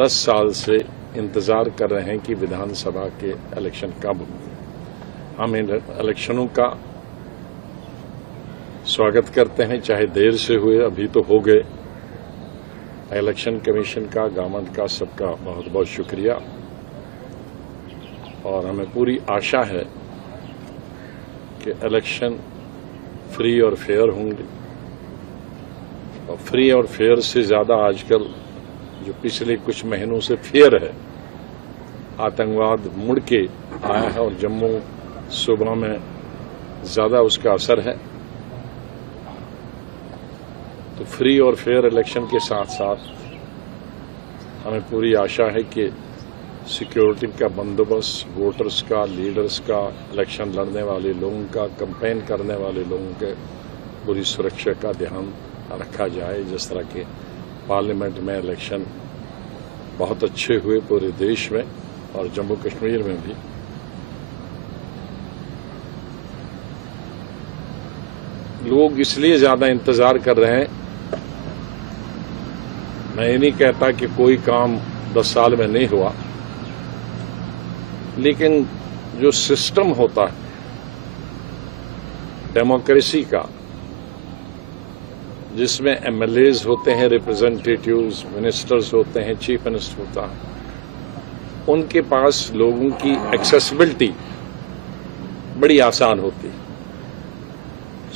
10 साल से इंतज़ार कर रहे हैं कि विधानसभा के इलेक्शन कब हो। हम इन इलेक्शनों का स्वागत करते हैं, चाहे देर से हुए, अभी तो हो गए। इलेक्शन कमीशन का, गवर्नमेंट का, सबका बहुत बहुत शुक्रिया। और हमें पूरी आशा है कि इलेक्शन फ्री और फेयर होंगे। और फ्री और फेयर से ज़्यादा आजकल जो पिछले कुछ महीनों से फेयर है, आतंकवाद मुड़ के आया है और जम्मू सूबा में ज़्यादा उसका असर है। तो फ्री और फेयर इलेक्शन के साथ साथ हमें पूरी आशा है कि सिक्योरिटी का बंदोबस्त, वोटर्स का, लीडर्स का, इलेक्शन लड़ने वाले लोगों का, कैंपेन करने वाले लोगों के पूरी सुरक्षा का ध्यान रखा जाए। जिस तरह के पार्लियामेंट में इलेक्शन बहुत अच्छे हुए पूरे देश में और जम्मू कश्मीर में भी, लोग इसलिए ज्यादा इंतजार कर रहे हैं। मैं ये नहीं कहता कि कोई काम 10 साल में नहीं हुआ, लेकिन जो सिस्टम होता है डेमोक्रेसी का, जिसमें एमएलएज होते हैं, रिप्रेजेंटेटिव्स, मिनिस्टर्स होते हैं, चीफ मिनिस्टर होता है, उनके पास लोगों की एक्सेसिबिलिटी बड़ी आसान होती है।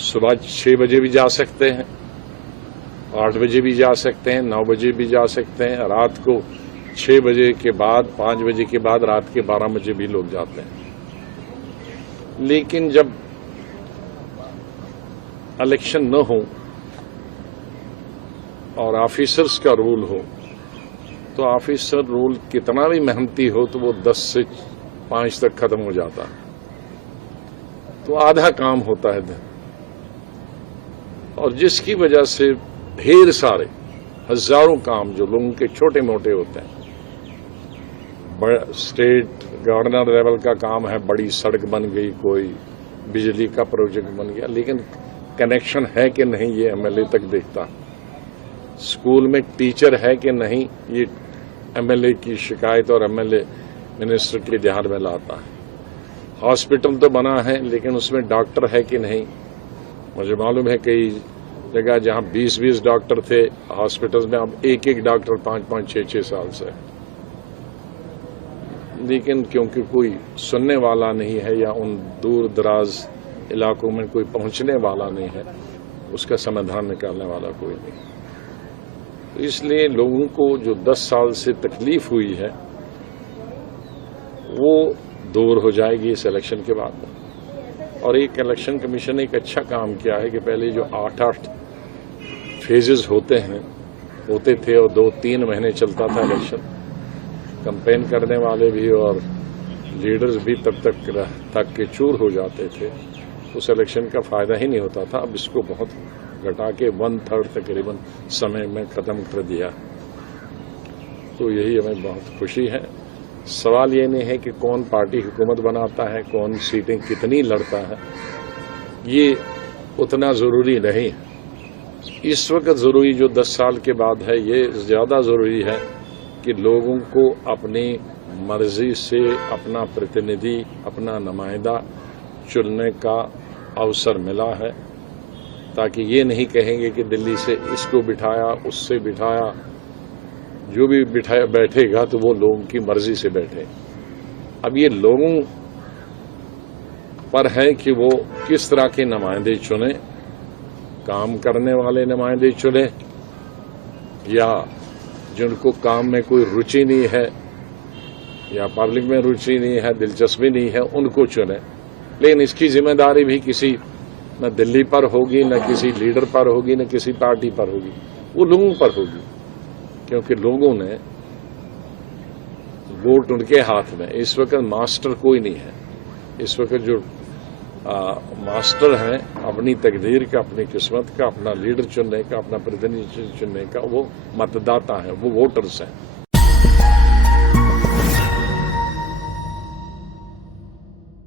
सुबह 6 बजे भी जा सकते हैं, 8 बजे भी जा सकते हैं, 9 बजे भी जा सकते हैं, रात को 6 बजे के बाद, 5 बजे के बाद, रात के 12 बजे भी लोग जाते हैं। लेकिन जब इलेक्शन न हो और ऑफिसर्स का रूल हो, तो ऑफिसर रूल कितना भी मेहनती हो तो वो 10 से 5 तक खत्म हो जाता है, तो आधा काम होता है। और जिसकी वजह से ढेर सारे हजारों काम जो लोगों के छोटे मोटे होते हैं, स्टेट गवर्नर लेवल का काम है, बड़ी सड़क बन गई, कोई बिजली का प्रोजेक्ट बन गया, लेकिन कनेक्शन है कि नहीं ये एमएलए तक देखता। स्कूल में टीचर है कि नहीं ये एमएलए की शिकायत और एमएलए मिनिस्टर के ध्यान में लाता है। हॉस्पिटल तो बना है, लेकिन उसमें डॉक्टर है कि नहीं। मुझे मालूम है कई जगह जहां 20-20 डॉक्टर थे हॉस्पिटल में, अब एक डॉक्टर 5-5, 6-6 साल से। लेकिन क्योंकि कोई सुनने वाला नहीं है या उन दूर दराज इलाकों में कोई पहुंचने वाला नहीं है, उसका समाधान निकालने वाला कोई नहीं। तो इसलिए लोगों को जो 10 साल से तकलीफ हुई है वो दूर हो जाएगी इस इलेक्शन के बाद। और एक इलेक्शन कमीशन ने एक अच्छा काम किया है कि पहले जो 8-8 फेजेस होते थे और 2-3 महीने चलता था इलेक्शन, कैंपेन करने वाले भी और लीडर्स भी तब तक के चूर हो जाते थे, उस इलेक्शन का फायदा ही नहीं होता था। अब इसको बहुत घटा के 1/3 तकरीबन समय में खत्म कर दिया। तो यही हमें बहुत खुशी है। सवाल ये नहीं है कि कौन पार्टी हुकूमत बनाता है, कौन सीटें कितनी लड़ता है, ये उतना जरूरी नहीं है। इस वक्त जरूरी जो 10 साल के बाद है, ये ज्यादा जरूरी है कि लोगों को अपनी मर्जी से अपना प्रतिनिधि, अपना नुमाइंदा चुनने का अवसर मिला है, ताकि ये नहीं कहेंगे कि दिल्ली से इसको बिठाया, उससे बिठाया। जो भी बैठेगा तो वो लोगों की मर्जी से बैठे। अब ये लोगों पर है कि वो किस तरह के नुमाइंदे चुने, काम करने वाले नुमाइंदे चुने या जिनको काम में कोई रुचि नहीं है या पब्लिक में रुचि नहीं है, दिलचस्पी नहीं है, उनको चुने। लेकिन इसकी जिम्मेदारी भी किसी न दिल्ली पर होगी, न किसी लीडर पर होगी, न किसी पार्टी पर होगी, वो लोगों पर होगी। क्योंकि लोगों ने वोट उनके हाथ में। इस वक्त मास्टर कोई नहीं है। इस वक्त जो मास्टर हैं अपनी तकदीर का, अपनी किस्मत का, अपना लीडर चुनने का, अपना प्रतिनिधि चुनने का, वो मतदाता हैं, वो वोटर्स हैं।